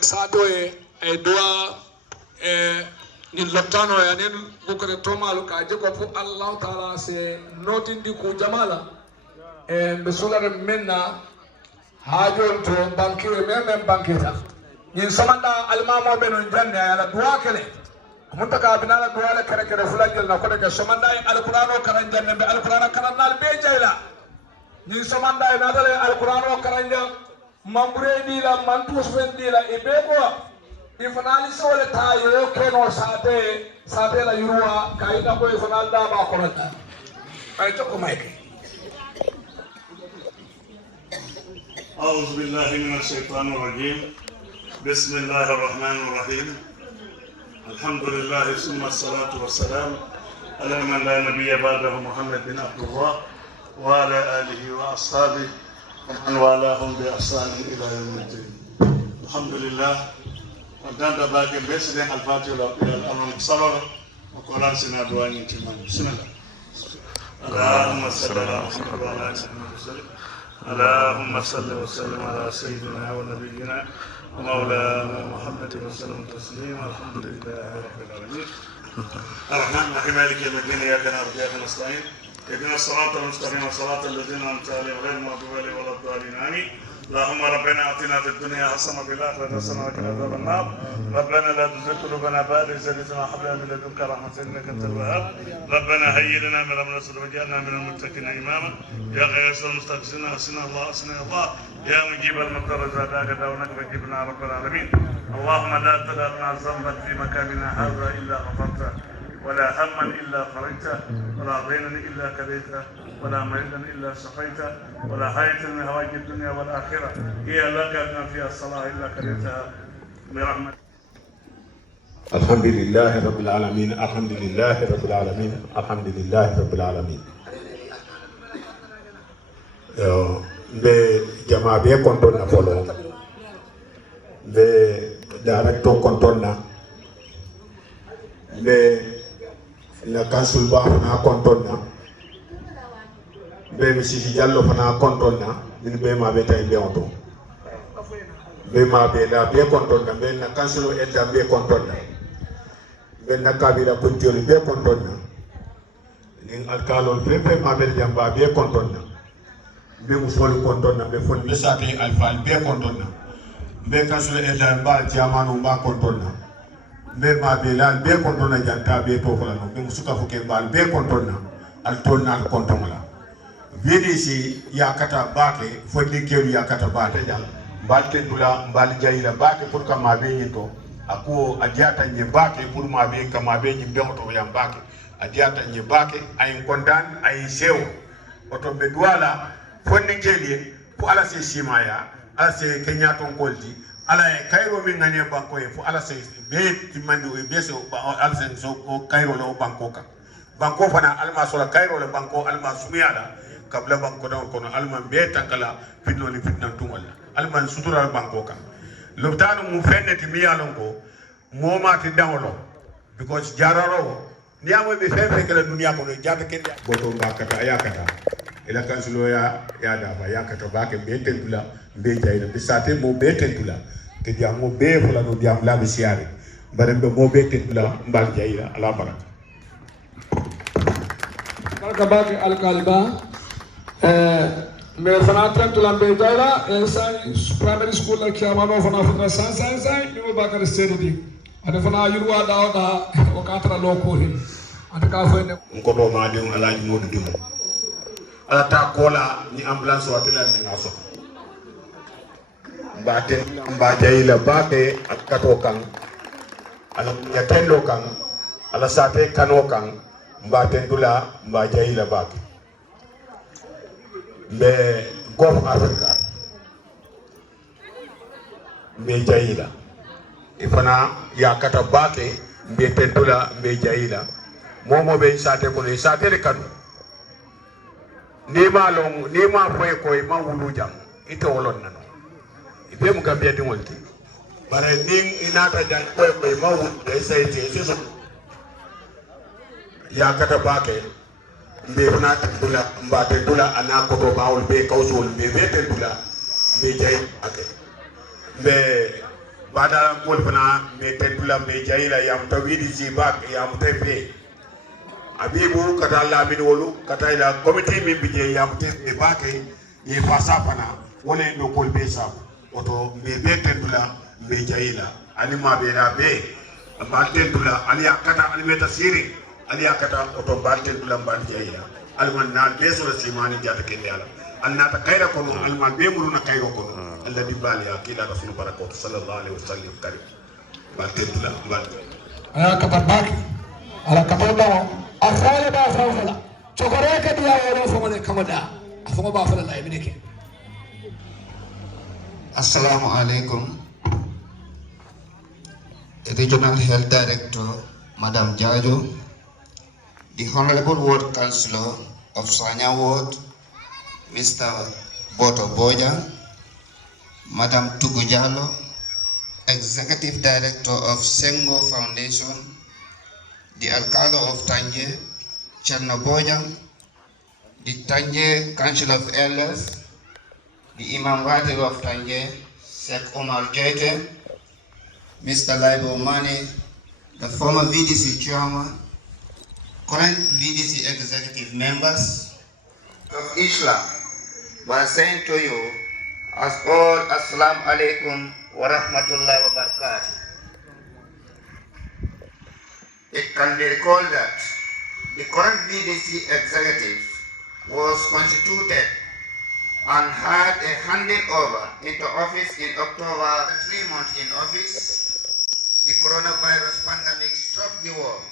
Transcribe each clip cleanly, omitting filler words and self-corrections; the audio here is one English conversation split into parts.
sato e doa nin lottano ya nin bukare tomalu ka je ko fu Allah taala se notindi ku jamala be sulare menna hajol to bankire men bankita nin samanda almamo be non janne ala duwa kele muntaka binala duwa la kare kare fulajel na ko de samanda alqur'ano karan janne be alqur'ano karan nal be jayla nin samanda na dale alqur'ano karan janne mambure di la mantus vendi la ibego ifanali sole tayo keno sate la yurwa kaida ko ifanal da ba korata ay to ko mayke أعوذ بالله من الشيطان الرجيم بسم الله الرحمن الرحيم الحمد لله ثم الصلاة والسلام على من لا نبي بعده محمد بن عبد الله وعلى آله وأصحابه ومن والاهم بإحسان إلى يوم الدين الحمد لله ودان باقي بسم الفاتحة الأمام صبر وقرآن سنة دواني تمام بسم الله اللهم صل على محمد وعلى آله وسلم اللهم صل وسلم على سيدنا ونبينا ومولانا محمد وسلم تسليما الحمد لله رب العالمين الرحمن الرحيم مالك يوم الدين إياك نعبد وإياك نستعين اهدنا الصراط المستقيم صراط الذين أنعمت عليهم غير المغضوب عليهم ولا الضالين آمين اللهم ربنا آتنا في الدنيا حسنة وفي الآخرة حسنة وقنا عذاب النار ربنا لا تزغ قلوبنا بعد إذ هديتنا وهب لنا من لدنك رحمة إنك أنت الوهاب ربنا هيئ لنا من أمرنا رشدا واجعلنا من المتقين إماما يا غياث المستغيثين حسنا الله يا مجيب المضطر إذا دعاك دعوناك فاجبنا رب العالمين اللهم لا تدع لنا ذنبا في مكاننا هذا إلا غفرته ولا هما إلا فرجته ولا دينا إلا كديته ولا مريضا إلا شفيته ولا حاجة من هوائج الدنيا والآخرة هي لك أن فيها الصلاة إلا كديتها برحمتك. الحمد لله رب العالمين الحمد لله رب العالمين الحمد لله رب العالمين. be jama be konton na folo be directo konton na be la kansul ba na konton na be Mrs. Diallo fana konton na min be ma be tay be onto be ma be la be konton na be na kansulo eta be konton na be na kabila kuntioli be konton na nin alkalo be ma be jamba be konton na be musol konton na be fon be sake alfa be konton na be kansulo eta ba jamanu ba konton na be ma be la be konton na janta be to fala no be musuka fuke bal be konton na al tol na konton la VDC yakata bake fodde kelu yakata bate jal balte dula mbal jayila bake pour kama be nyito ako adiata nye bake pour ma be kama be nyi beoto yam bake adiata nye bake ay kondan ay sew oto be duala fonni keli fu ala se simaya ala se kenya ton kolti ala e kayro min ngane banko e fu ala se be timandi e be so ala se so kayro lo banko ka banko fana alma so la kayro le banko alma sumiyala kabla banko don kono alman be tankala fitno li fitna tumala alman sutura banko ka lobtanu mu fenneti miyalon ko moma ti dawlo because jararo ni amo be fefe kala dunia ko jata kende goto ngakata yakata ila kansulo ya da ba yakata ba ke be tentula be jayna be sate mo be tentula ke jamo be fula no diam la be siare barembe mo be tentula mbal jayla ala baraka baraka baki alkalba mais fana tentu lambe jayla primary school la kiamano fana fana san ni mo bakar seridi ada fana yurwa da o katra lokori ata ka fo ne ko do ma di alaji modu dimo ala ta kola ni ambulance wa tela ni ngaso mbate mba jayla bake akato kan ala yatendo kan ala sate kano kan mbate dula mba jayla bake be Gulf Africa be jayila ifana yakata bake be tentula be jayila momo be sate ko ni sate le kanu ni ma foy ko ma wulu jam ito wolon nano ibe mu gambia di wonti bare ning inata jan ko ma wulu de sayte so yakata bake be fana tula mbate tula ana ko to bawol be kawsul be be tula be jay ake be bada pol fana me tentula me jayila yam to VDC bak yam tefe abibu kata la min wolu kata ila committee min bije yam tefe bak e fasa fana wala no pol be sa oto me be tentula me jayila ani ma be la be ba tentula ali yakata ali meta siri ali yakata oto ba tentula ba jayila alman na be so simani jata kende ala annata kayra kono alman be muruna kayro kono الذي بالي أكيد رسول بركة صلى الله عليه وسلم كريم. بعدين تلا بعد. أنا كتباك على كتبنا أفعل بافعل شكرا كديا ولا فمن كمدا أفهم بافعل لا يبنيك. Assalamu alaikum. Regional Health Director, Madam Jajo, the Honorable Ward Councillor of Sanya Ward, Mr. Boto Boja, Madam Tugujalo, Executive Director of Sengo Foundation, the Alcalde of Tanji, Chernobyl, the Tanji Council of Elders, the Imam Wadi of Tanji, Sheikh Omar Jete, Mr. Laibo Mane, the former VDC Chairman, current VDC Executive Members of Islam, by saying to you, as all, Assalamu alaikum wa rahmatullahi wa barakatuh. It can be recalled that the current VDC executive was constituted and had a handing over into office in October. 3 months in office, the coronavirus pandemic struck the world.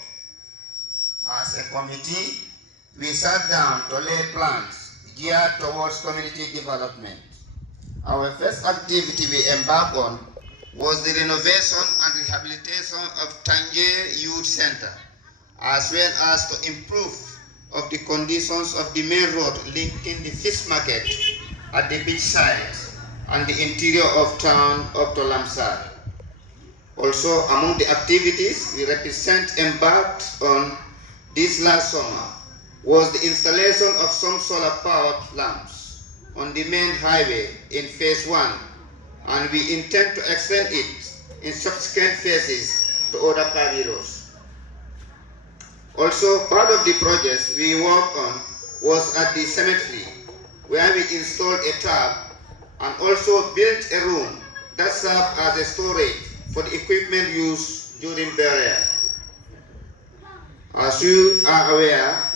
As a committee, we sat down to lay plans geared towards community development. Our first activity we embarked on was the renovation and rehabilitation of Tanji Youth Center, as well as to improve of the conditions of the main road linking the fish market at the beach side and the interior of town up to Lamsar. Also, among the activities we embarked on this last summer was the installation of some solar-powered lamps on the main highway in phase 1, and we intend to extend it in subsequent phases to other corridors. Also, part of the projects we worked on was at the cemetery, where we installed a tap and also built a room that served as a storage for the equipment used during burial. As you are aware,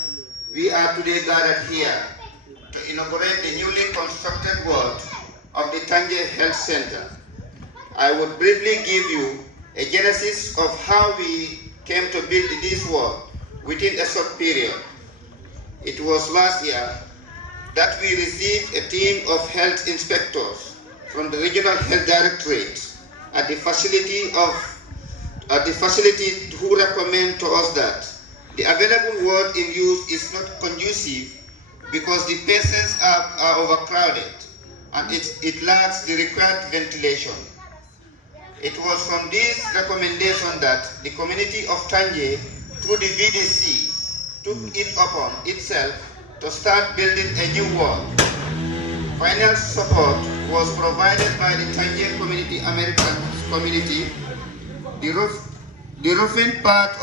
we are today gathered here to inaugurate the newly constructed ward of the Tanji Health Center. I would briefly give you a genesis of how we came to build this ward within a short period. It was last year that we received a team of health inspectors from the Regional Health Directorate at the facility who recommend to us that the available ward in use is not conducive because the patients are overcrowded and it lacks the required ventilation. It was from this recommendation that the community of Tanji, through the VDC, took it upon itself to start building a new ward. Final support was provided by the Tanji Community American Community. The roofing part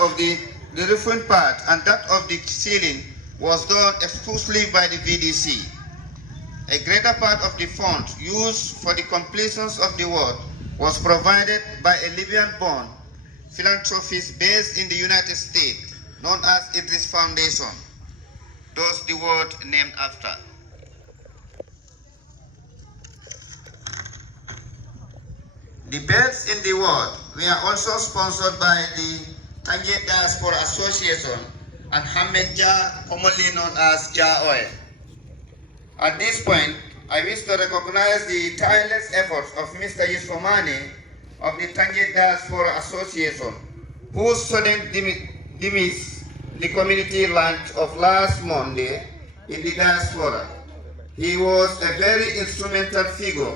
and that of the ceiling was done exclusively by the VDC. A greater part of the funds used for the completions of the ward was provided by a Libyan-born philanthropist based in the United States, known as Idris Foundation, thus the ward named after. The beds in the ward were also sponsored by the Tanji Diaspora Association and Hamed Ja, commonly known as Ja Oil. At this point, I wish to recognize the tireless efforts of Mr. Yusufomani of the Tanji Diaspora Association, whose sudden demise the community lunch of last Monday in the diaspora. He was a very instrumental figure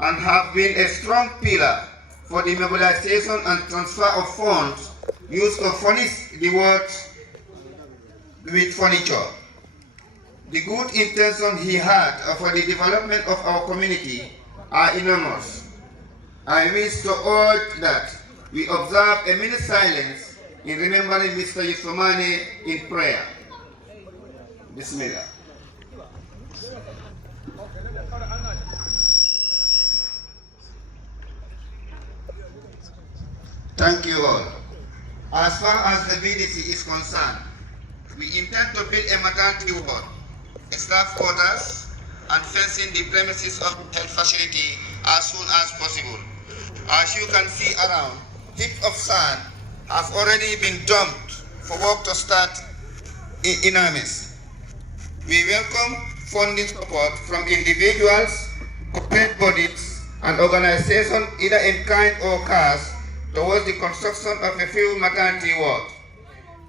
and have been a strong pillar for the mobilization and transfer of funds used to furnish the wards with furniture. The good intention he had for the development of our community are enormous. I wish to urge that we observe a minute silence in remembering Mr. Yusufmani in prayer. Bismillah. Thank you all. As far as the VDC is concerned, we intend to build a maternity ward, a staff quarters, and fencing the premises of the health facility as soon as possible. As you can see around, heaps of sand have already been dumped for work to start in earnest. We welcome funding support from individuals, corporate bodies, and organizations either in kind or cash towards the construction of a few maternity wards.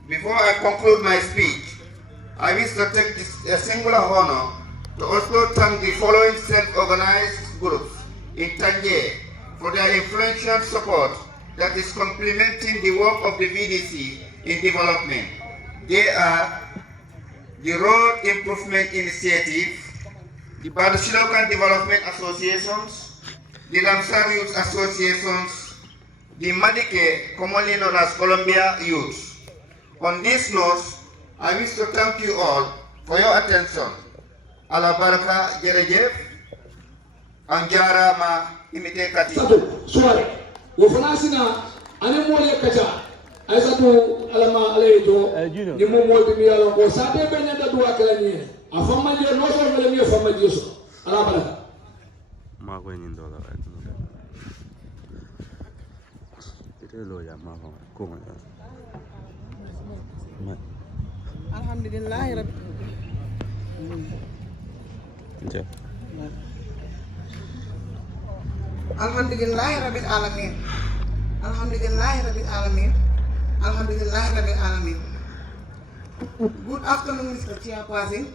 Before I conclude my speech, I wish to take a singular honor to also thank the following self-organized groups in Tanji for their influential support that is complementing the work of the VDC in development. They are the Road Improvement Initiative, the Badasilokan Development Associations, the Ramsar Youth Associations, the Madike, commonly known as Columbia Youth. On this note, I wish to thank you all for your attention. Ala baraka jerejef, anjara ma imite kati. Satu, suara. Wofanasina, ane mole kaca. Aisatu alama alejo. Ni mumo bimi alon ko sabe benya da dua kala ni. Afama je no so mele mi afama je so. Ala baraka. Ma ko nyin do la. Ite lo ya ma ko ma. Alhamdulillah rabbil Alhamdulillah rabbil alamin. Alhamdulillah rabbil alamin. Alhamdulillah rabbil alamin. Good afternoon, Mr. Chairperson,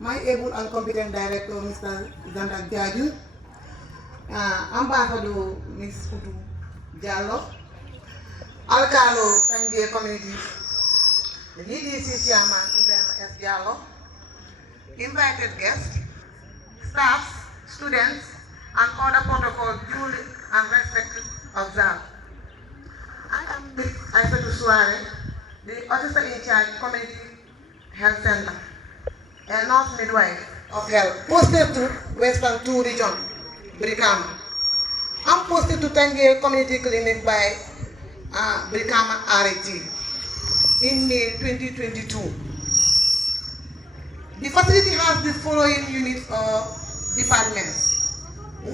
my able and competent director, Mr. Zandak Jaju, Ambassador Ms. Kutu Jallo, Alkalo Tanji Community, the VDC Chairman Ibrahim S. Jallo, invited guests, staff, students, and other protocols duly and respected observed. I am Ms. Aisatu Suare, the officer in charge Community Health Center, a nurse midwife of health, posted to Western 2 Region, Brikama. I'm posted to Tangi Community Clinic by Brikama RAT in May 2022. The facility has the following units or departments. 1.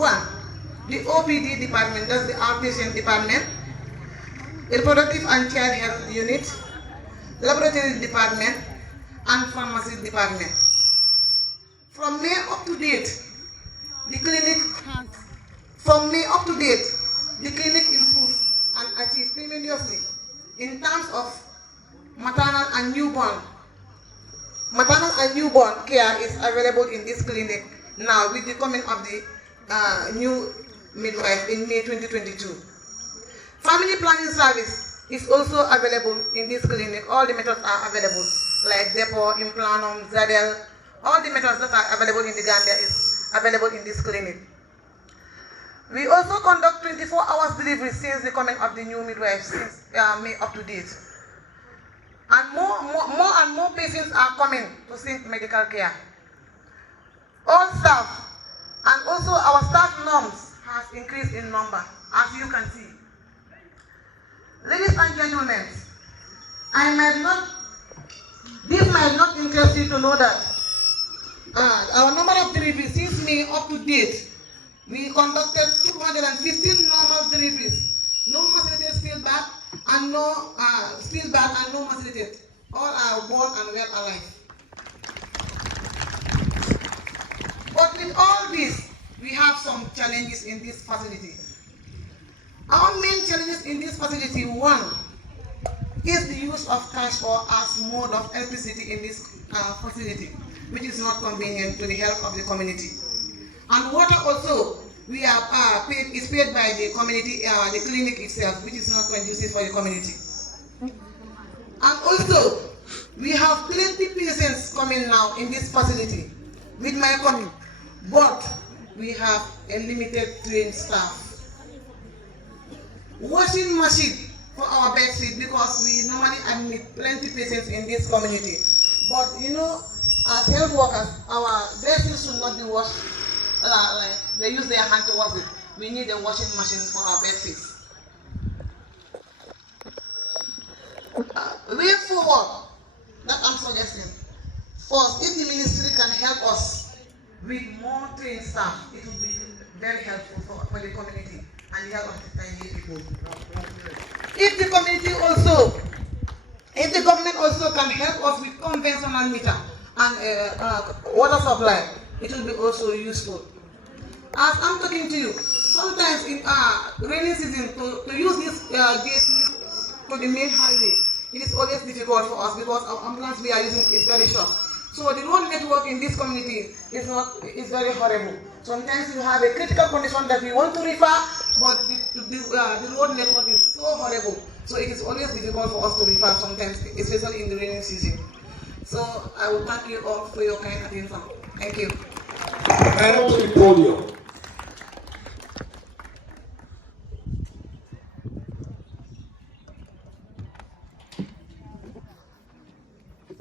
The OPD department, that's the outpatient department, reproductive and child health unit, laboratory department, and pharmacy department. From May up to date, the clinic improved and achieved tremendously in terms of maternal and newborn. Maternal and newborn care is available in this clinic now with the coming of the new midwife in May 2022. Family planning service is also available in this clinic. All the methods are available, like Depo, Implanum, Zadel. All the methods that are available in the Gambia is available in this clinic. We also conduct 24 hours delivery since the coming of the new midwife, since May up to date. And more and more patients are coming to seek medical care. All staff and also our staff norms has increased in number, as you can see. Ladies and gentlemen, this might not interest you to know that our number of deliveries since May up to date, we conducted 215 normal deliveries, no macerated stillbirth and no stillbirth and no macerated. All are born and well alive. But with all this, we have some challenges in this facility. Our main challenges in this facility, one, is the use of cash or as mode of electricity in this facility, which is not convenient to the health of the community. And water also, we are is paid by the community, the clinic itself, which is not conducive for the community. And also, we have plenty patients coming now in this facility with my community, but we have a limited trained staff. washing machine for our bed sheet because we normally admit plenty patients in this community. But you know, as health workers, our bed sheets should not be washed like they use their hand to wash it. We need a washing machine for our bed sheets. Way forward, that I'm suggesting. First, if the ministry can help us with more trained staff, it will be very helpful for the community and the health of the Tanji people. If the government also can help us with conventional meter and water supply, it will be also useful. As I'm talking to you, sometimes in rainy season to use this gate to the main highway, it is always difficult for us because our ambulance we are using is very short. So the road network in this community is very horrible. Sometimes you have a critical condition that we want to refer, but the road network is so horrible. So it is always difficult for us to refer sometimes, especially in the rainy season. So I will thank you all for your kind attention. Thank you. And to the podium.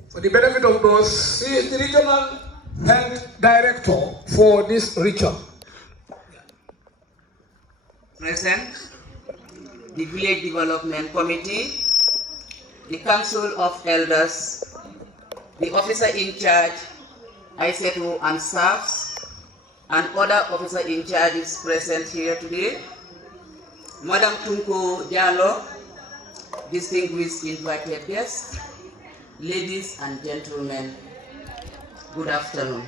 For the benefit of those, he is the regional health director for this region. Present, the Village Development Committee, the Council of Elders, the officer in charge, ISETU and staffs, and other officer in charges present here today, Madam Tunko Diallo, distinguished invited guests, ladies and gentlemen, good afternoon.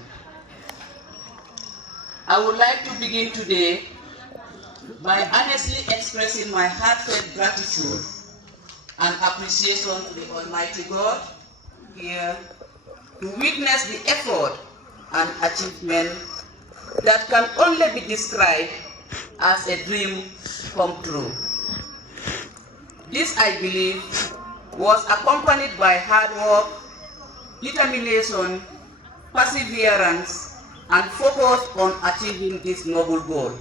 I would like to begin today by honestly expressing my heartfelt gratitude and appreciation to the Almighty God here to witness the effort and achievement that can only be described as a dream come true. This, I believe, was accompanied by hard work, determination, perseverance, and focus on achieving this noble goal.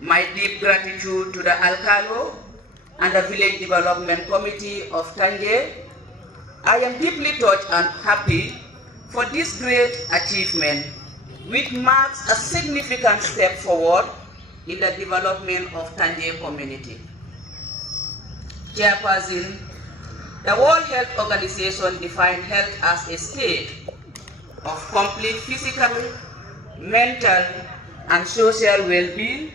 My deep gratitude to the Alcalo and the Village Development Committee of Tanji. I am deeply touched and happy for this great achievement, which marks a significant step forward in the development of Tanji community. Chairperson, the World Health Organization defined health as a state of complete physical, mental, and social well-being,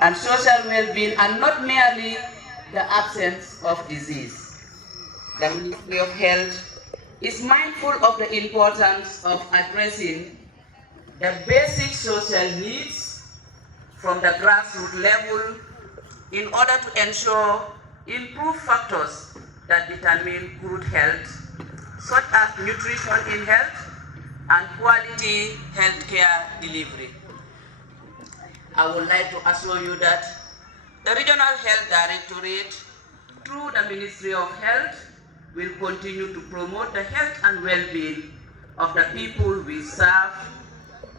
and not merely the absence of disease. The Ministry of Health is mindful of the importance of addressing the basic social needs from the grassroots level in order to ensure improved factors that determine good health, such as nutrition in health and quality healthcare delivery. I would like to assure you that the Regional Health Directorate, through the Ministry of Health, will continue to promote the health and well-being of the people we serve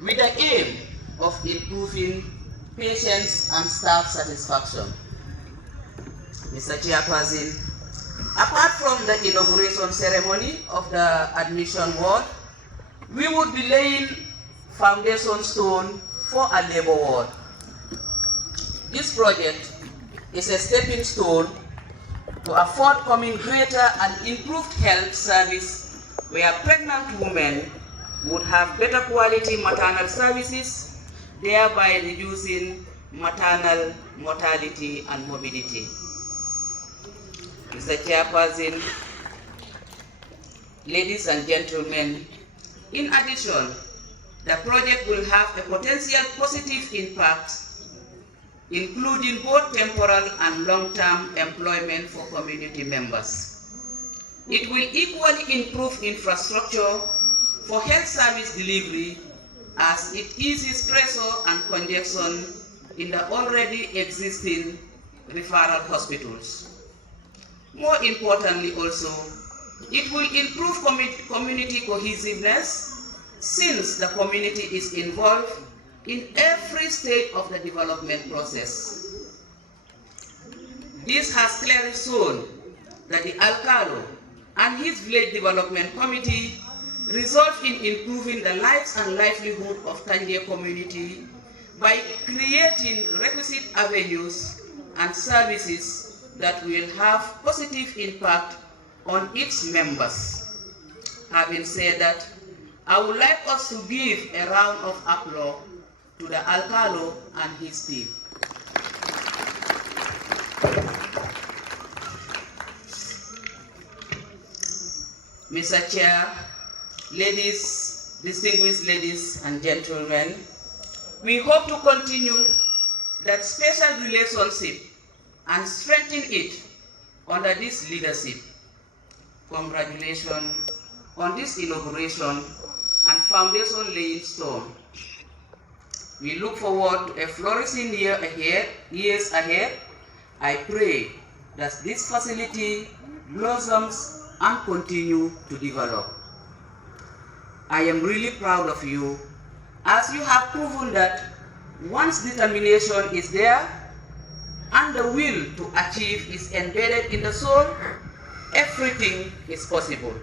with the aim of improving patients and staff satisfaction. Mr. Chairperson, apart from the inauguration ceremony of the admission ward, we would be laying foundation stone for a labor ward. This project is a stepping stone to a forthcoming greater and improved health service where pregnant women would have better quality maternal services, thereby reducing maternal mortality and morbidity. Mr. Chairperson, ladies and gentlemen, in addition, the project will have a potential positive impact, including both temporal and long-term employment for community members. It will equally improve infrastructure for health service delivery as it eases pressure and congestion in the already existing referral hospitals. More importantly also, it will improve community cohesiveness since the community is involved in every stage of the development process. This has clearly shown that the Alcalo and his village development committee resolved in improving the lives and livelihood of Tanji community by creating requisite avenues and services that will have positive impact on its members. Having said that, I would like us to give a round of applause to the Alcalo and his team. Mr. Chair, ladies, distinguished ladies and gentlemen, we hope to continue that special relationship and strengthen it under this leadership. Congratulations on this inauguration and foundation laying stone. We look forward to a flourishing years ahead. I pray that this facility blossoms and continue to develop. I am really proud of you, as you have proven that once determination is there and the will to achieve is embedded in the soul, everything is possible.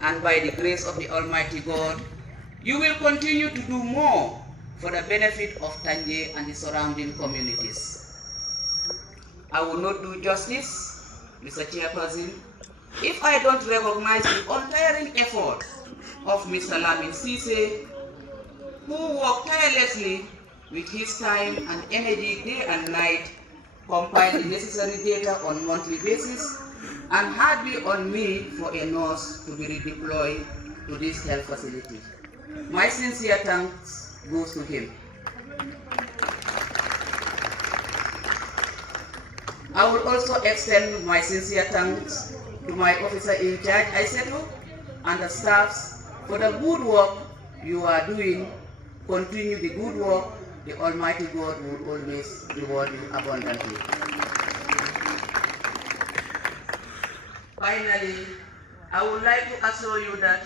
And by the grace of the Almighty God, you will continue to do more for the benefit of Tanji and the surrounding communities. I will not do justice, Mr. Chairperson, if I don't recognize the untiring effort of Mr. Lamin Sise, who worked tirelessly with his time and energy day and night, compiled the necessary data on a monthly basis, and had been on me for a nurse to be redeployed to this health facility. My sincere thanks goes to him. I will also extend my sincere thanks to my officer in charge, Aiseto, and the staffs for the good work you are doing. Continue the good work. The Almighty God will always reward you abundantly. Finally, I would like to assure you that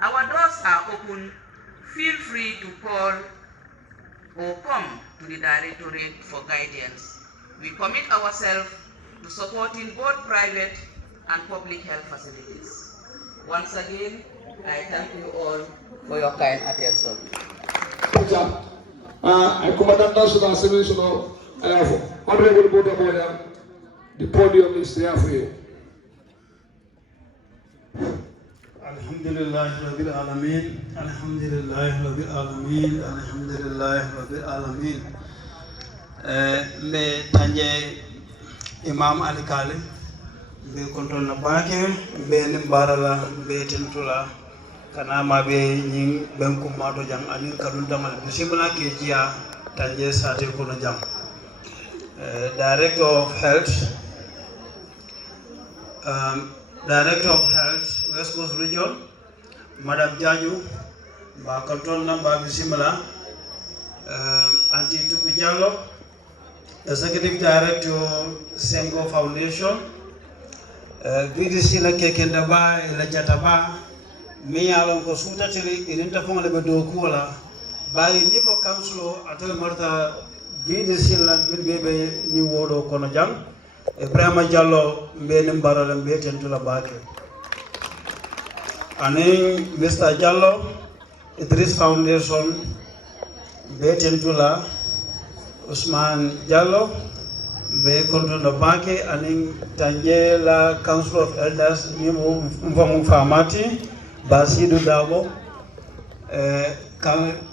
our doors are open. Feel free to call or come to the Directorate for guidance. We commit ourselves to supporting both private and public health facilities. Once again, I thank you all for your kind attention. The podium is there for you. Alhamdulillah Rabbil Alameen, Alhamdulillah Rabbil Alameen, Alhamdulillah Rabbil Alameen. Le Tanji Imam Ali Kale, be control na bake, be nimbarala, be tentula, kanama be nying benkum mato jang anin kadun damal. Bisimila kejia Tanji sate kono jam. Director of Health. Director of Health, West Coast Region, Madam Jaju, ba control number bisimila, Auntie Tukujallo, Executive Director, Sengo Foundation, VDC la kekenda ba la jataba, mi yalon ko suta tili ininta fonga le do kuala, ba niko council atel marta VDC la bebe ni wodo kono jang. Ibrahima Jallo mbene mbarala mbete ntula bake. Aning Mr. Jallo, Idris Foundation, mbete ntula Usman Jallo, be kontuna bake. Aning Tanjela Council of Elders, nimu mfamu famati, Basidu Dabo,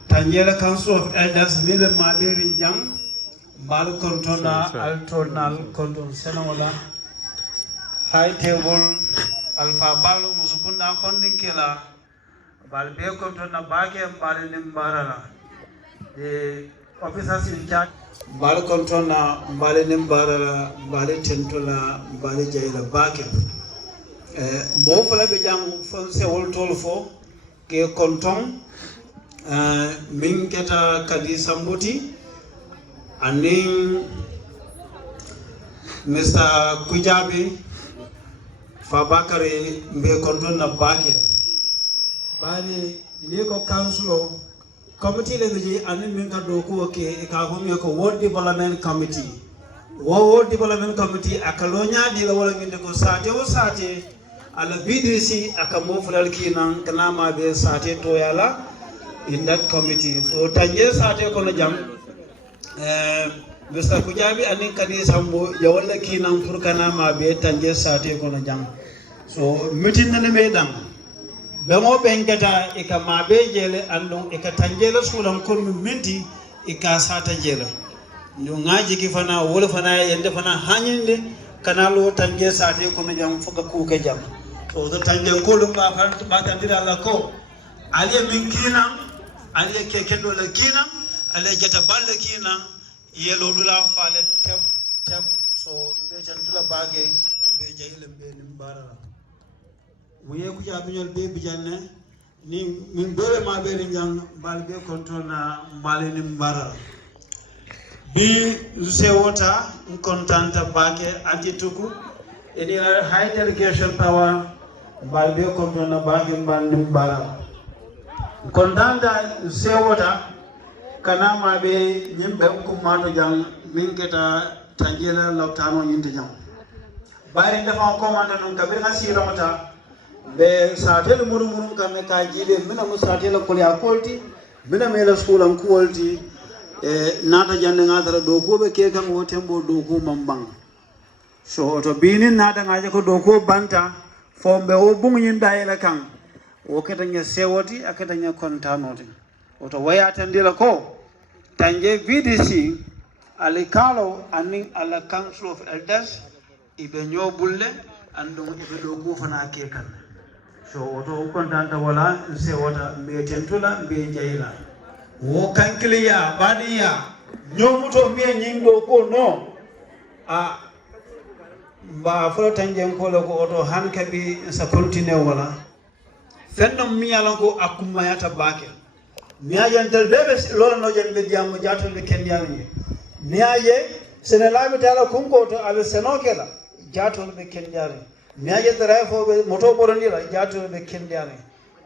Tanjela Council of Elders, mibe madiri jam, Balu Kontona, Altonal Konton Senamola, High Table, Alpha Balu, Musukunda Funding Killer, Balbe Kontona Bake and Balinim Barala. The officers in charge, Balu Kontona, Balinim Barala, Bali Tentula, Bali Jaila Bake. Mofala Bijam Fonse Old Tolfo, Ke Konton, Minketa Kadi Sambuti. Aning Mr. Kujabi Fabakari mbe konton na bake bali niko council committee le biji ani minga doku ke ka homi ko World Development Committee. World Development Committee akalonya di la wala nginde ko sate o sate ala VDC akamo fulal kinan kana ma be sate to yala in that committee. So tanje sate ko no jam Mr. Kujabi anin kadi sambo jawalla kinan furkana ma be tanje sate ko no jam. So meeting na me dam Bemo bengata ika mabe jele andong ika tanjela sulam kon minti ika sata jela nyo ngaji ki fana wala fana yende fana hanyinde kanalo tanje sate ko me jam fuka ku ke jam so do tanje ko dum ba tandira Allah ko aliye min kinam aliye kekendo la kinam aliye jata balle kinam yelo dula fale tep so be tandula bage be jayile be nim barala Muye kuja binyol be bijanne ni min dole ma be njang bal be kontona bale ni mbara bi sewota kontanta bake antituku eni high delegation power bal be kontona bake bal ni mbara kontanta sewota kana ma be nyimbe ko mato jang min keta tanjela loptano yinde jang bari dafa ko manda non kabir hasira mata be satel murumurun kame ka jibe mina mu satel ko ya kolti mina mela school an kolti nata jande ngatara do ko be ke kan wotembo do ko mambang so to binin nata ngaje ko do ko banta fombe o bunyin dayela kan o keta nya sewoti aketa nya kontanoti o to wayata ndila ko tanje VDC alikalo anin ala council of elders ibe nyobulle andum ibe do ko fana ke kan so oto kontanta wala se wota be tentula be jayla wo kankiliya badiya nyomuto mi nyindo ko no a ba fo tanjen ko le ko oto han kabi sa continue wala fennom mi yalan ko akuma yata bake mi ayantel bebe lolo no jembe diamu jato be kenyani ni aye senelabi tala kunko to abe senokela jato be kenyani Miaje drive be moto borondira jato be kendiane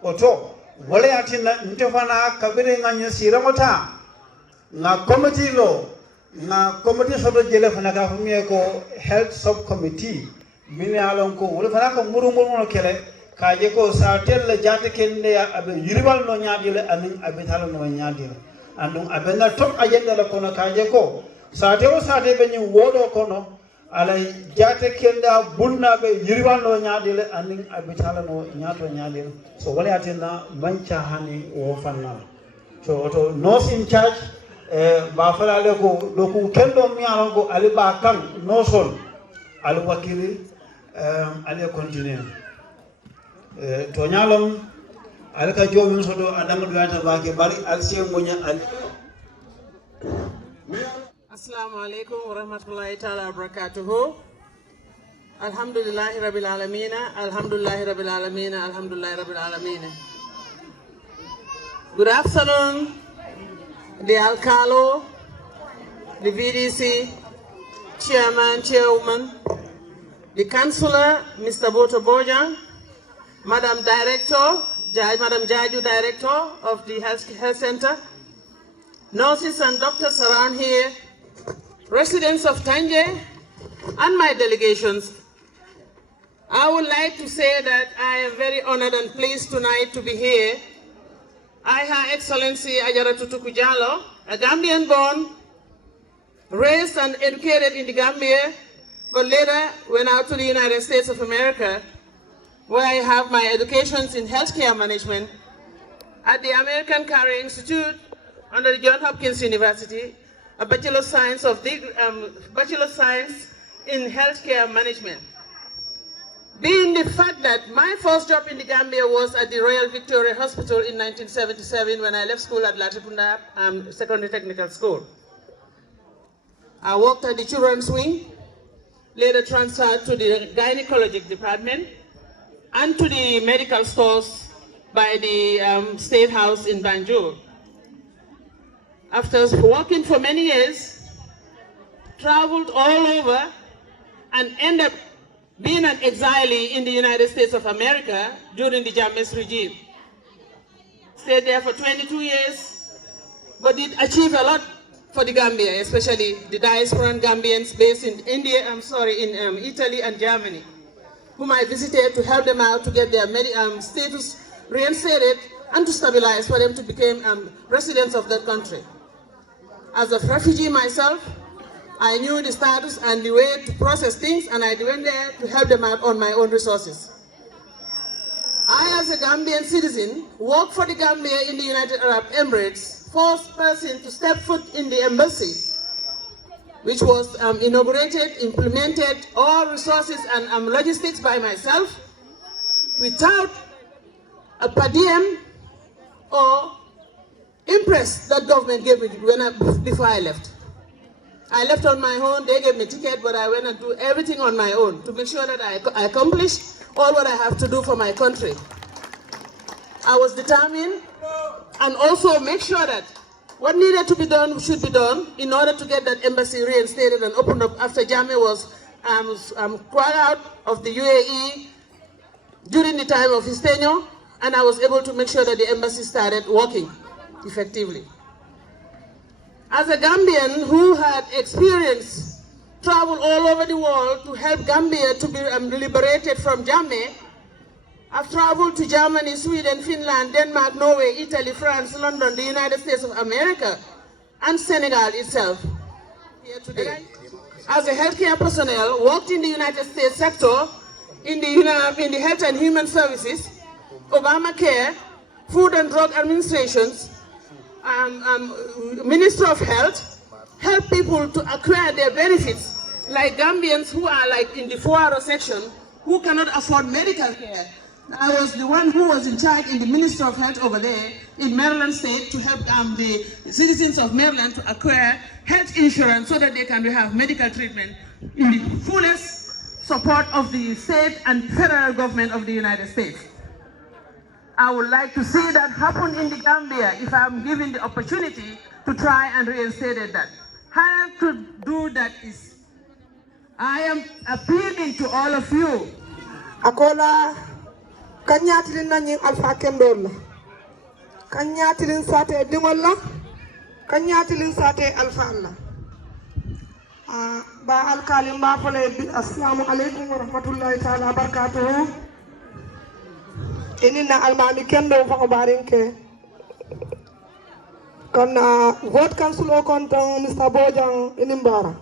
oto wala yatina ntefana kabire nganya siramota na committee lo na committee sodo jele fana ka fumie ko health subcommittee mini alon ko wala fana ko murumur no kele kaje ko sa telle jate kende abe yiribal no nyaadile anin abe tala no nyaadile andum abe na top agenda la kono kaje ko sa te o sa te be ni wodo kono ala jate kenda bunna be yirwano nyaadile anin abitala no nyaato nyaadile so wala atina mancha hani o fanna so to nurse in charge ba fala le ko do ku kendo mi alon ko ali ba kan no sol ali wakili ali continue to nyalom ali ka jomi so do adama do yata ba ke bari al se ngonya ali Assalamu alaikum wa rahmatullahi ta'ala wa barakatuhu. Alhamdulillahi rabbil alameen, alhamdulillahi rabbil alameen, alhamdulillahi rabbil alameen. Good afternoon, the Alcalo, the VDC, Chairman, Chairwoman, the Councillor, Mr. Boto Bojang, Madam Director, Madam Jaju Director of the Health Center, nurses and doctors around here, residents of Tanji, and my delegations. I would like to say that I am very honored and pleased tonight to be here. Her Excellency Ajara Tutu Kujalo, a Gambian born, raised and educated in the Gambia, but later went out to the United States of America, where I have my educations in healthcare management at the American Carrier Institute under the Johns Hopkins University, a Bachelor of Science in Healthcare Management. Being the fact that my first job in the Gambia was at the Royal Victoria Hospital in 1977 when I left school at Latipunda Secondary Technical School. I worked at the children's wing, later transferred to the gynecologic department and to the medical stores by the State House in Banjul. After working for many years, traveled all over and ended up being an exilee in the United States of America during the Jammeh regime. Stayed there for 22 years but it achieved a lot for the Gambia, especially the diasporan Gambians based in in Italy and Germany, whom I visited to help them out to get their status reinstated and to stabilize for them to become residents of that country. As a refugee myself, I knew the status and the way to process things, and I went there to help them out on my own resources. I, as a Gambian citizen, worked for the Gambia in the United Arab Emirates, first person to step foot in the embassy, which was inaugurated, implemented, all resources and logistics by myself, without a per diem or impress that government gave me before I left. I left on my own, they gave me a ticket, but I went and do everything on my own to make sure that I accomplished all what I have to do for my country. I was determined and also make sure that what needed to be done should be done in order to get that embassy reinstated and opened up after Jammeh was called out of the UAE during the time of his tenure, and I was able to make sure that the embassy started working effectively. As a Gambian who had experienced travel all over the world to help Gambia to be liberated from Jammeh, I've traveled to Germany, Sweden, Finland, Denmark, Norway, Italy, France, London, the United States of America, and Senegal itself. Here today, as a healthcare personnel, worked in the United States sector, in the Health and Human Services, Obamacare, Food and Drug Administrations, Minister of Health, help people to acquire their benefits, like Gambians who are like in the 4-hour section, who cannot afford medical care. I was the one who was in charge in the Minister of Health over there in Maryland State to help the citizens of Maryland to acquire health insurance so that they can have medical treatment in the fullest support of the state and federal government of the United States. I would like to see that happen in the Gambia if I'm given the opportunity to try and reinstate that. How to do that is, I am appealing to all of you. Akola kanyatilin nanying alfa kendol. Kanyatilin sate dimolla. Kanyatilin sate alfa Allah. Ba alkalim ba fole assalamu alaikum wa rahmatullahi ta'ala barakatuhu. Inina almami kendo fa barinke. Kana vote council o kontong Mr. Bojang inimbara.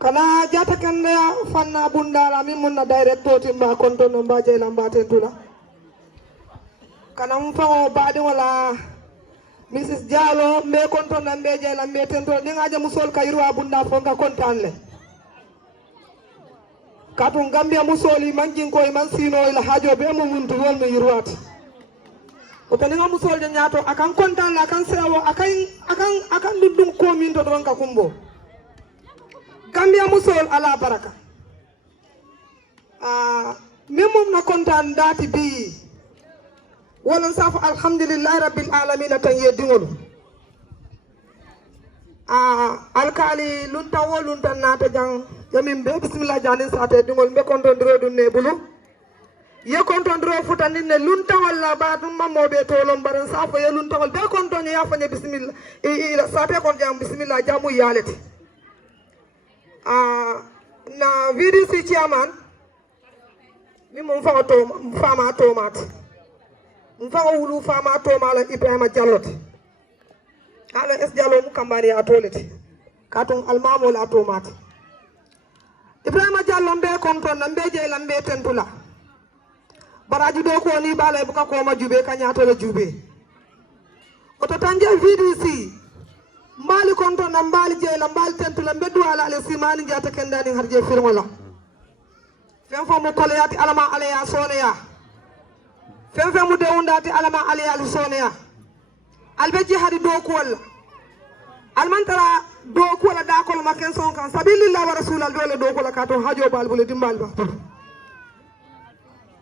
Kana jata kende fanna bundala mi munna director timba konton nomba je lamba tentula. Kana mfango baadi wala Mrs. Diallo me konton nambe je lambe tentula ninga je musol kayirwa bunda fonga kontanle. Katun Gambia musoli manjin ko man sino ila hajo be mo muntu wol me yirwati. Otaninga musol de nyato akan kontan la akan sewo akan dundum ko min to don ka kumbo. Gambia musol ala baraka. Memum na kontan dati bi. Walan safu alhamdulillah rabbil alamin tan yedingol. Alkali lunta wo lunta nata jang yamin be bismillah janin sate dingol be konton dro dun ne bulu. Ye konton dro futani ne lunta walla ba dum mammo be tolon baran safu ye lunta wal be konton ya fanya bismillah ila sate kon jam bismillah jamu yaleti. Na VDC chairman mi mo fa to fama tomat mfa wulu fama tomala Ibrahima Diallo ala es Diallo mu kambari atoleti katon almamo la tomat Ibrahima Diallo be konton na mbeje la mbe tentula baraji do ko ni bala bu ka ko ma jube ka nyato la jube oto tanje VDC mbali konton na mbali je la mbali tentula mbe duala ale simani jata kendani harje firmola fen fo mo kolayati alama ale ya soneya fen fen mu deundati alama ale ya soneya albeji hadi do ko wala almantara do ko la da ko ma ken son kan sabilillah wa rasulal dole do ko la kato hajo bal bule dimbal ba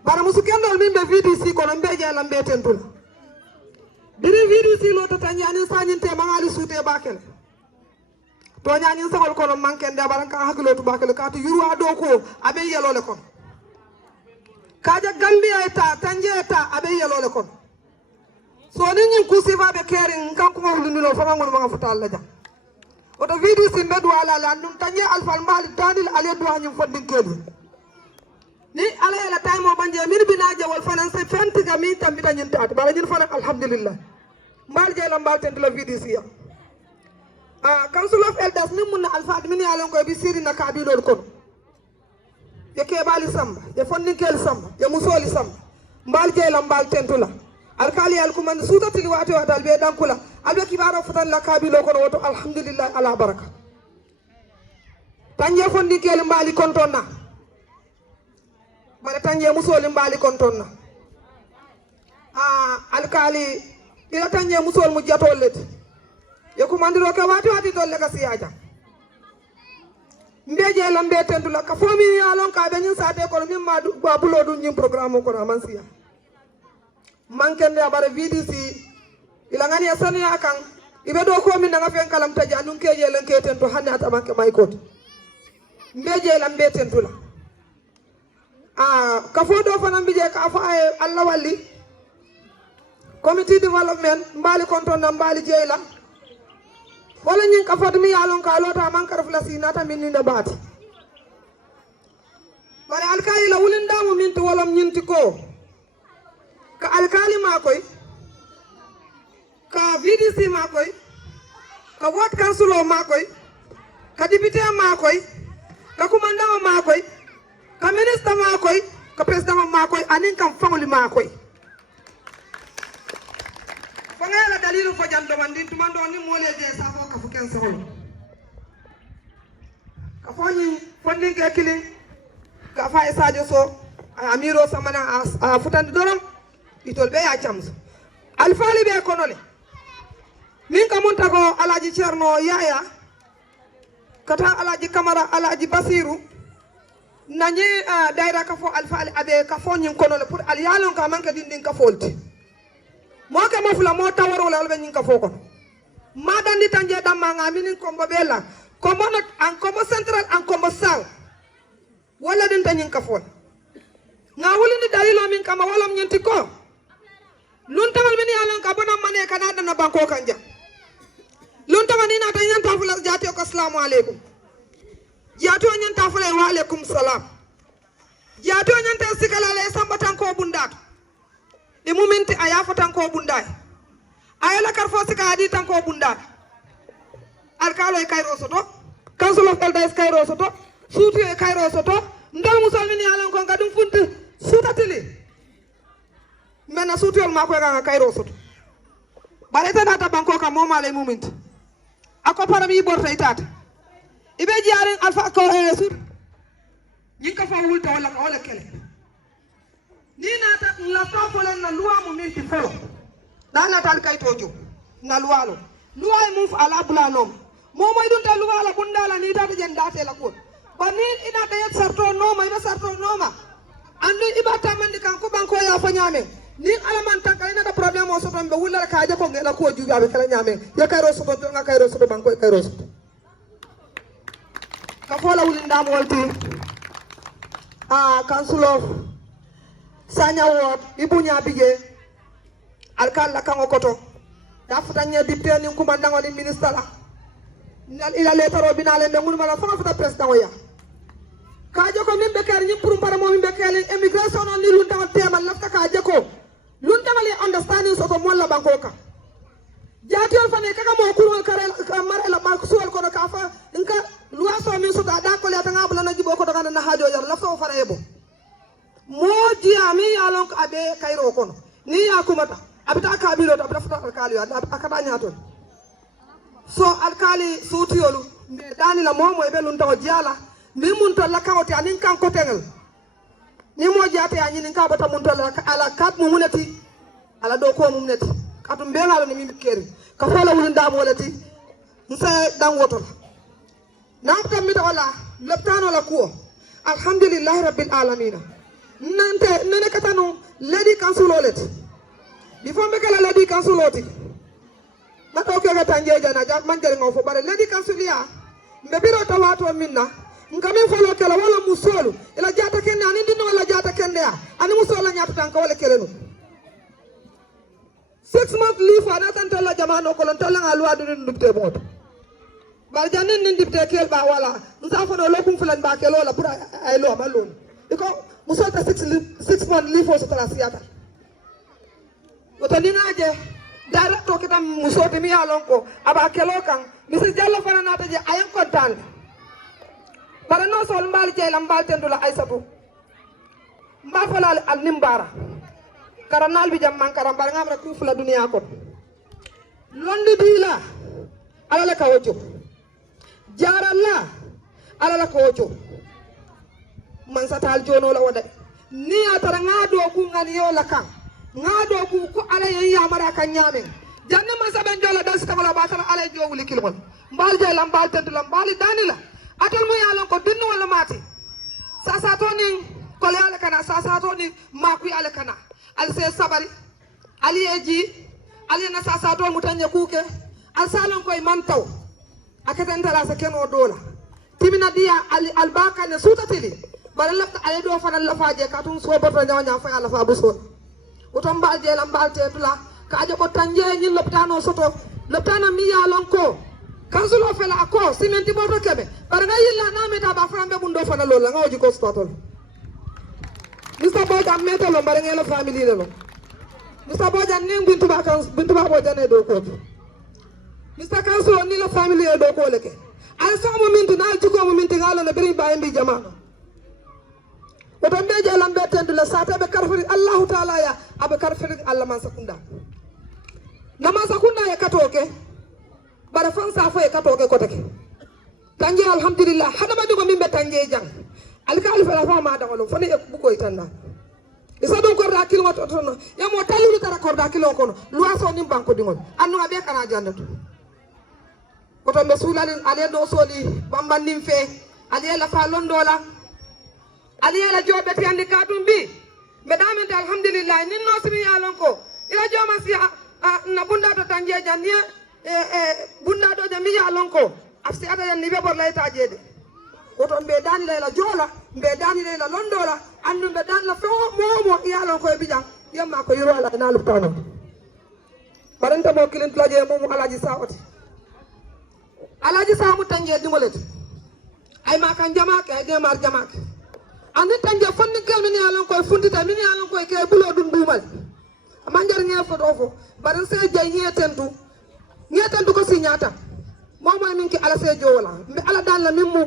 bara musu kendol min be VDC ko no mbeje la mbe tentula biri VDC lo to tanyani sañinte mangali sute bakel to nyani sagol ko no manken de baran ka hakilo to bakel ka to yurwa do ko abe yelole kon kaja Gambia eta tanje eta abe yelole kon so ni ñin kusifa be kering kan ko wuluno fa ngol ma futa Allah ja oto VDC mbedu ala la dum tanye alfal mbali danil ale do hanyum fondin kedi ni ala ela time o banje min binaje wal finance fenti ga mi tambita ñin taat bala ñin fana alhamdulillah mbal je la mbal tent la VDC ya council of elders ni mun alfa admin ya lon ko bi siri na kabilol kono ye kebali samba ye fondin kel samba ye musoli samba mbal je la mbal tentula alkali alkuman suta tili wati watal be dankula albe kibaro futan la kabilo kono woto alhamdulillah ala baraka tanje fondi kel mbali kontonna bare tanje musoli mbali kontonna alkali ila tanje musol mu jatollet ye kumandiro ke wati dolle ka siyaja mbeje la mbe tendula ka fomi yalon ka be nyin sate ko min ma babulo dun nyin programme ko na man siya mankende abare VDC ila ngani asani akan ibe do ko min nga fen kalam taja nun keje len keten to hanne ata banke may kot mbeje la mbe tendula ka fo do fana mbije ka fa ay Allah walli committee development mbali konton na mbali jeyla wala nyin ka fot mi yalon ka lota man ka reflasi nata min ni ndabati bare alkali la wulin damu min to wala nyinti ko ka alkali makoy ka VDC makoy ka ward councilor makoy ka député makoy ka commandant makoy ka ministre makoy ka president makoy anin kam family makoy fangala dalilu fo jando mandin tumando ni mole je safo ka fuken sahol ka foni fondin ke kilin ka fa Sadio so amiro samana futande dorom itol be ya chamso alfali be konole min ka monta ko alaji Cerno Yaya kata alaji Kamara alaji Basiru nanye daira ka fo alfali abe ka fo nyin konole pour al yalon ka manka dindin ka folti mo ke mo fula mo tawaro la be nyin ka fo ko ma dandi tanje damma nga min ko mbo bela ko mo not an ko mo central an ko mo south wala din tanyin ka fo nga wuli ni dalilo min kama wala nyenti ko lun tamal min yalon ka bona mane kana dana banko kanja lun tamal ni na tan nyanta fula jati ko assalamu alaikum jati o nyanta fula wa alaikum salam jati o nyanta sikala le sambatan ko bundat di momenti aya fatan ko bunday ayala karfo sika adi tan ko bundat alkalo e kayro soto council of elders kayro soto suuti e kayro soto ndal musol min yalon ko gadum funti sutatili mena suutiol ma ko nga kayro soto bare tan ata banko ka moma le momenti ako parami borta itata ibe jiaren alfa ko e sut nyin ka fa wulta wala kele ni nata la tofole na loi mu minti folo dana tal kay tojo na luwalo loi mu fa ala bulanom mo moy dun ta luwala bundala ni tata jen date la ko bani ina ta yet sarto noma iba sarto noma andu ibata mandi kan ko banko ya fa nyame ni alaman tan kay na da problem o soto be wulala ka je ko ngela ko jubi abe kala nyame ya kayro soto to nga kayro soto banko kayro soto ka fola wulindam wolti council of Sanya ward ibunya bije alkalla kango koto da futanya député ni commandant ni ministre la ila letaro binale be ngul mala fa futa president ya kaje ko min be kar ni pour para mo min be kele immigration on ni lu taw tema lafta kaje ko lu taw le understanding so ko mo la banko ka jati on fane kaka mo kurol kare mare la banko suwal ko ka fa inka loi so min so da ko le tanga bula na jibo ko daga na hajo yar lafta o fara yebo moji ami yalon ko abe kayro kono ni yakumata abita kabilo to abita futa alkali akata nyato so alkali sutiyolu dani la momo e be lun taw jiala ni mun to la kawti anin kan ko tengal ni mo jate ya nyini ka bata mun to la ala kat mu munati ala do ko mu munati katum be ngalo ni mi keri ka fala wulin da mo lati nsa dan woto na tam mi to wala leptano la ko alhamdulillah rabbil alamin nante nene katano lady counciloleti before me kala lady counciloti na to ke ga tanje jana ja man jere ngofo bare lady councilia mbe biro tawato minna ngame folo kala wala musolu ila jata kenne ani dinno wala jata kenne ya ani musolu nyata tan ka wala kelenu 6 months leave ana tan tola jamano ko lon tola alwa do ndubte moto bal jannen nin dibte kel ba wala nsa fono lokum fulan ba kel wala pour ay lo malon iko musolta 6 months leave o so tala siata oto ninaje dara to kitam musote mi yalon ko aba kelo kan misi jallo fana nata je ayen kontan bara no sol mbal je lam mbal tendula aisatu mba fala al nimbara karanal bi jam man karam bar ngam rek fu la dunia ko londi bila ala la kawojo jaralla ala la kawojo man satal jono la wada ni atara ngado ku ngani yo la kan ngado ku ko ala yen yamara kan nyame janne man saben jola das kamala batara ala jo wuli kilmon mbal je lam mbal tendu lam mbali danila atal mo yalon ko dinno wala mati sasa to ni ko le ala kana sasa to ni maku ala kana al se sabari ali eji ali na sasa to mutanye kuke al salon koy man taw akata ndara sa keno dola timina dia ali albaka ne sutatili bara lafta ale do fana lafaje katun so boto nyawnya fa ala fa buso utom balje lam balte tula kaajo ko tanje ni loptano soto loptana mi yalon ko kansulo fela ko simenti boto kebe bara nga yilla na meta ba frambe bundo fana lola nga oji ko stotol Mr. Boja meta lo bara ngelo family le lo Mr. Boja ning bintu ba Boja ne do ko Mr. Kansulo ni la family e do ko leke al so mo mintu na jugo mo mintu ngalo na biri ba mbi jamano oto mbeje lambe tendula sata be karfiri Allah taala ya abe karfiri Allah man sakunda nama sakunda ya katoke bara fansa fo e katoke kotake tanje alhamdulillah hada ma dugo mimbe tanje jang alkali fala fa ma da wala fone e buko itanna isa don korda kilo to tono ya mo taliru tara korda kilo kono luaso nim banko dingol annu abe kana jannatu oto be sulalin ale do soli bamban nim fe ale la fa londola ali yela jobe ti andi kadum bi be damen alhamdulillah nin no simi yalon ko ila joma si na bunda to tanje janie bunda do jami yalon ko afsi ada yan nibe bor lay tajede oto be dan la jola be dan la londola andu be dan la fo momo yalon ko e bijang yamma ko yiro ala na luptano baranta mo kilin plaje momo alaji saoti alaji sa mu tanje dingolet ay ma kan jama ke jamar jama andi tanje fonni kelmini alon koy fundita mini alon koy ke bulo dum dumal manjar nge foto fo baran se jay ngetentu ko sinyata momo min ki ala se jowola mbe ala dal la mimmu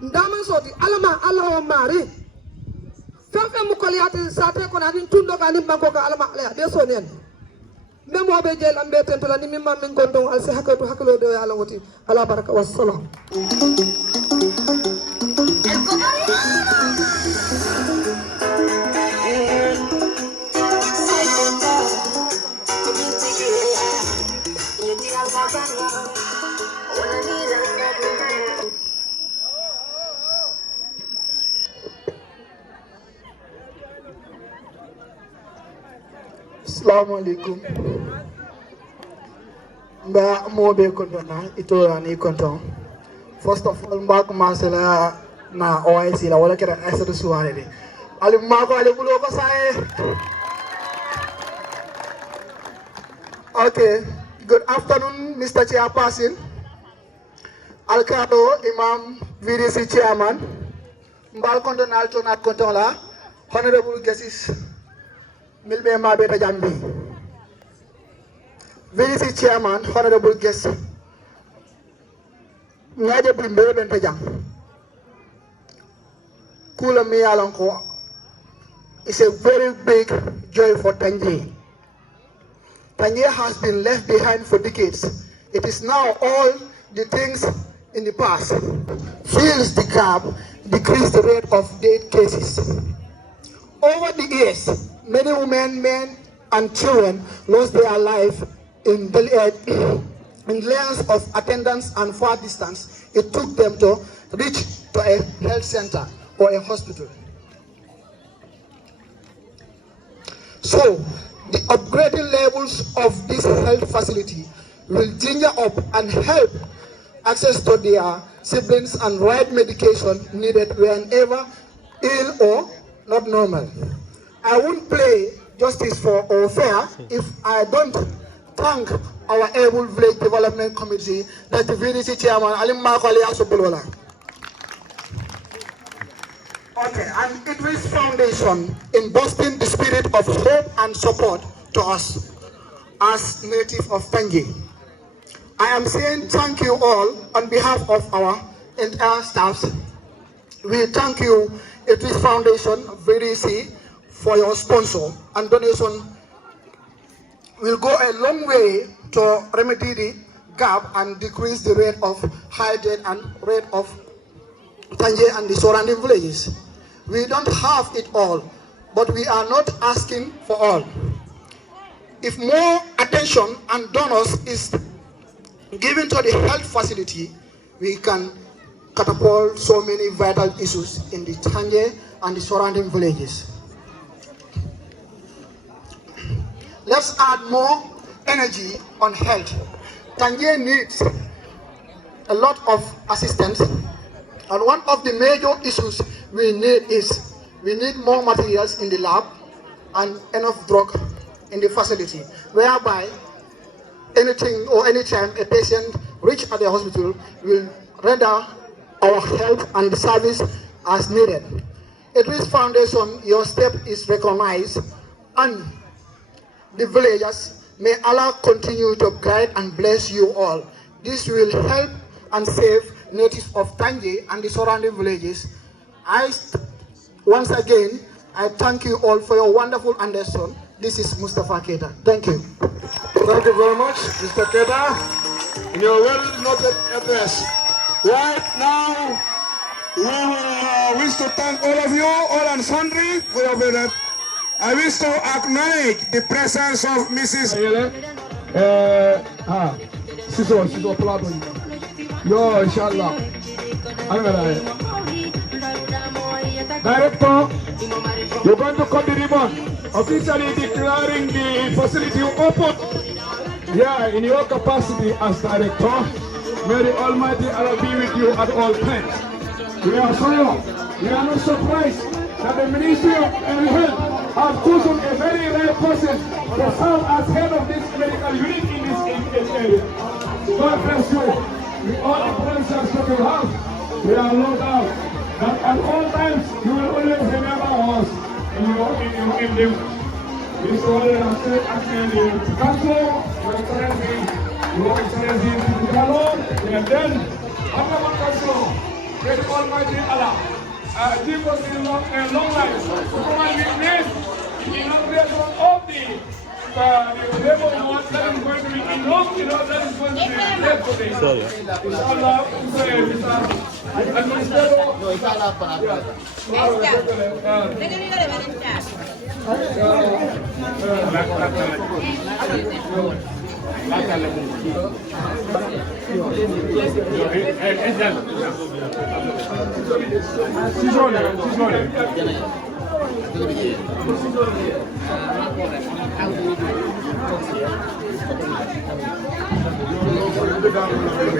ndaman soti alama ala o mari fefe mu koliyati sate ko na din tundo ka nim banko ka alama ala be so nen mbe mo be jey lambe tentu la ni mimma min gondon al se hakatu haklo do ya ala woti ala baraka wassalam Assalamu alaikum. Mba mo be kontona ito ani konton. First of all mba commencer la na OIC la wala kera asatu suwane de. Ali mako ali bulo ko sae. Okay, good afternoon Mr. Chairperson. Alkado Imam VDC Chairman. Mbal konton alto na konton la. Honorable guests Milbe Mabeta Jambi. VDC Chairman, Honorable guests. Ngaje Bimbe Bentajam. Kula Miyalanko is a very big joy for Tanji. Tanji has been left behind for decades. It is now all the things in the past. Fills the gap, decrease the rate of death cases. Over the years, many women, men, and children lost their life in layers of attendance and far distance. It took them to reach to a health center or a hospital. So, the upgraded levels of this health facility will ginger up and help access to their siblings and right medication needed whenever ill or not normal. I won't play justice for all fair if I don't thank our able village development committee, that's the VDC chairman, Alim Makali Asopulwala. Okay, and Idris Foundation in boosting the spirit of hope and support to us as native of Tanji. I am saying thank you all on behalf of our entire staff. We thank you, Idris Foundation, VDC, for your sponsor, and donation will go a long way to remedy the gap and decrease the rate of high debt and rate of Tanji and the surrounding villages. We don't have it all, but we are not asking for all. If more attention and donors is given to the health facility, we can catapult so many vital issues in the Tanji and the surrounding villages. Let's add more energy on health. Tanji needs a lot of assistance, and one of the major issues we need more materials in the lab and enough drug in the facility, whereby anything or anytime a patient reach at the hospital will render our help and service as needed. Idris Foundation, your step is recognized, and the villagers, may Allah continue to guide and bless you all. This will help and save natives of Tanji and the surrounding villages. Once again, I thank you all for your wonderful understanding. This is Mustafa Keita. Thank you. Thank you very much, Mr. Keita, in your well-noted address. Right now, we will wish to thank all of you, all and sundry, for your visit. I wish to acknowledge the presence of Mrs. Siso Plato. Yo, inshallah. Director, you're going to cut the ribbon, officially declaring the facility open. Yeah, in your capacity as director, may the Almighty Allah be with you at all times. We are sorry, we are not surprised that the Ministry of Health has chosen a very rare person to serve as head of this medical unit in this area. God bless you. With all the promises that you have, we are no doubt that at all times you will always remember us in your endeavor. This is all I have said at the council, Your Excellency, the Lord, and then Honorable Council, may the Almighty Allah give us a long life. So I witness the inauguration of the labor one that is going to be enough, that is going to be left today. Inshallah, Administrator. No, it's all up on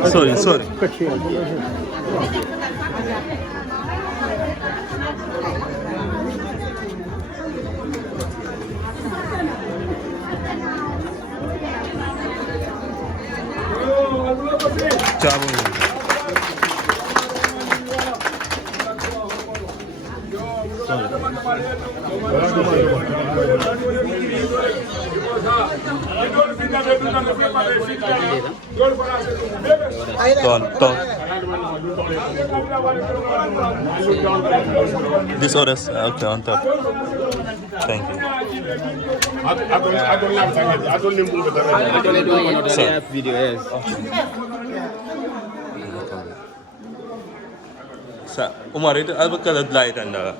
Sorry. This orders okay on top. Thank you. I don't know video yes. Sa Umar itu apa kalau light anda?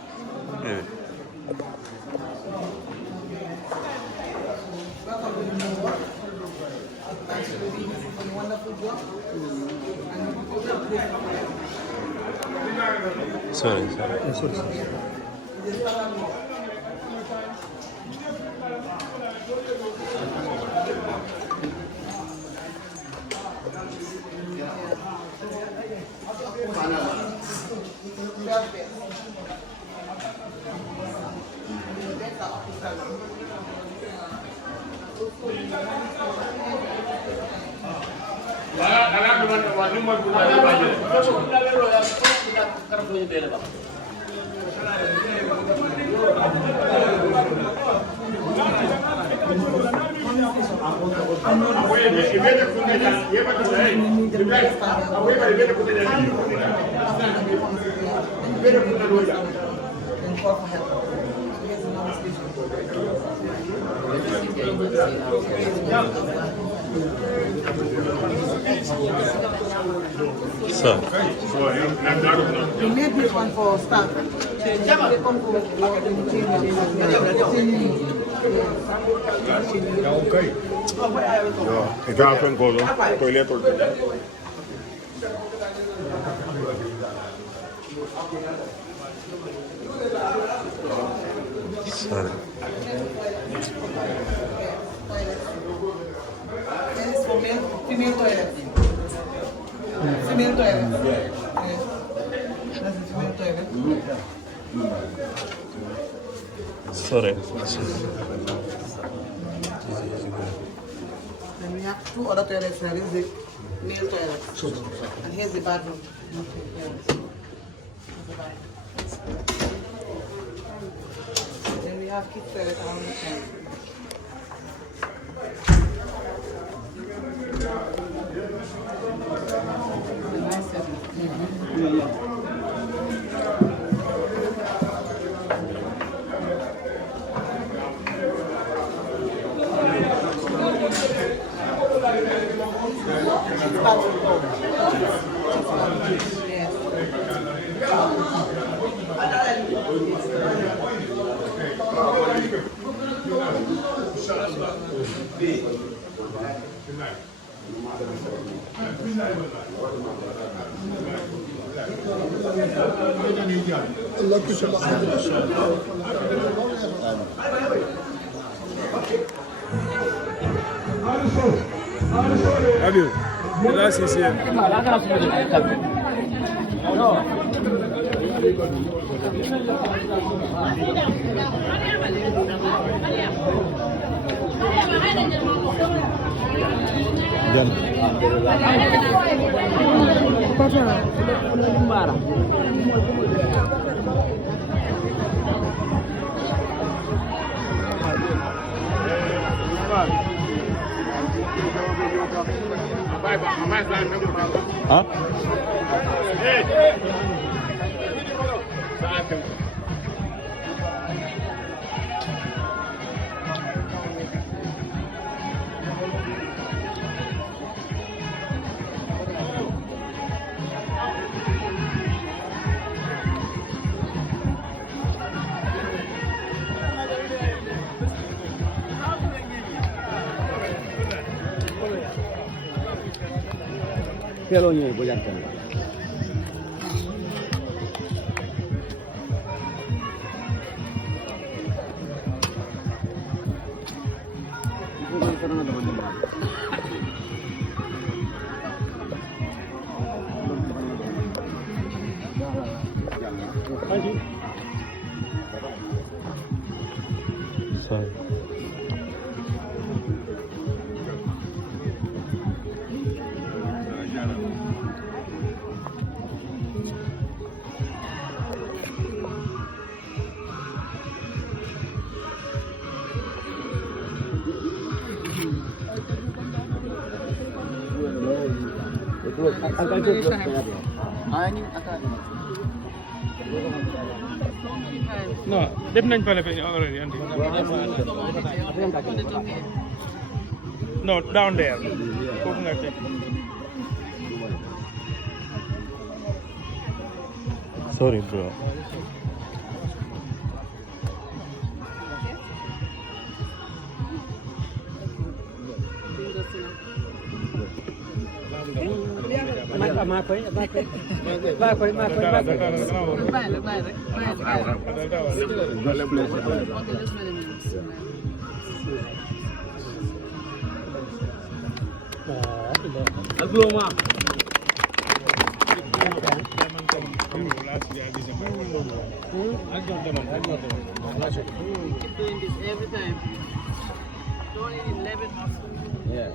Sorry. Sir. We made this one for staff. They come to work in the team. Okay. Ikaw ang pengkolo, toilet or Sorry. This is for female toilet. Female toilet. Yes. This is female toilet. Sorry. Then we have two other toilets here. This is the male toilet. And here's the bathroom. Then we have kids toilet around the side. Abil, gracias siya. Diyan. Hah? Pero niyo boyan kan. Sorry. No, def nañ pale pe already andi. No, down there. Foofu nga tek. Sorry, bro. Doing this every time. Don't even 11 months. Yeah.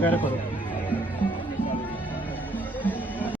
Claro.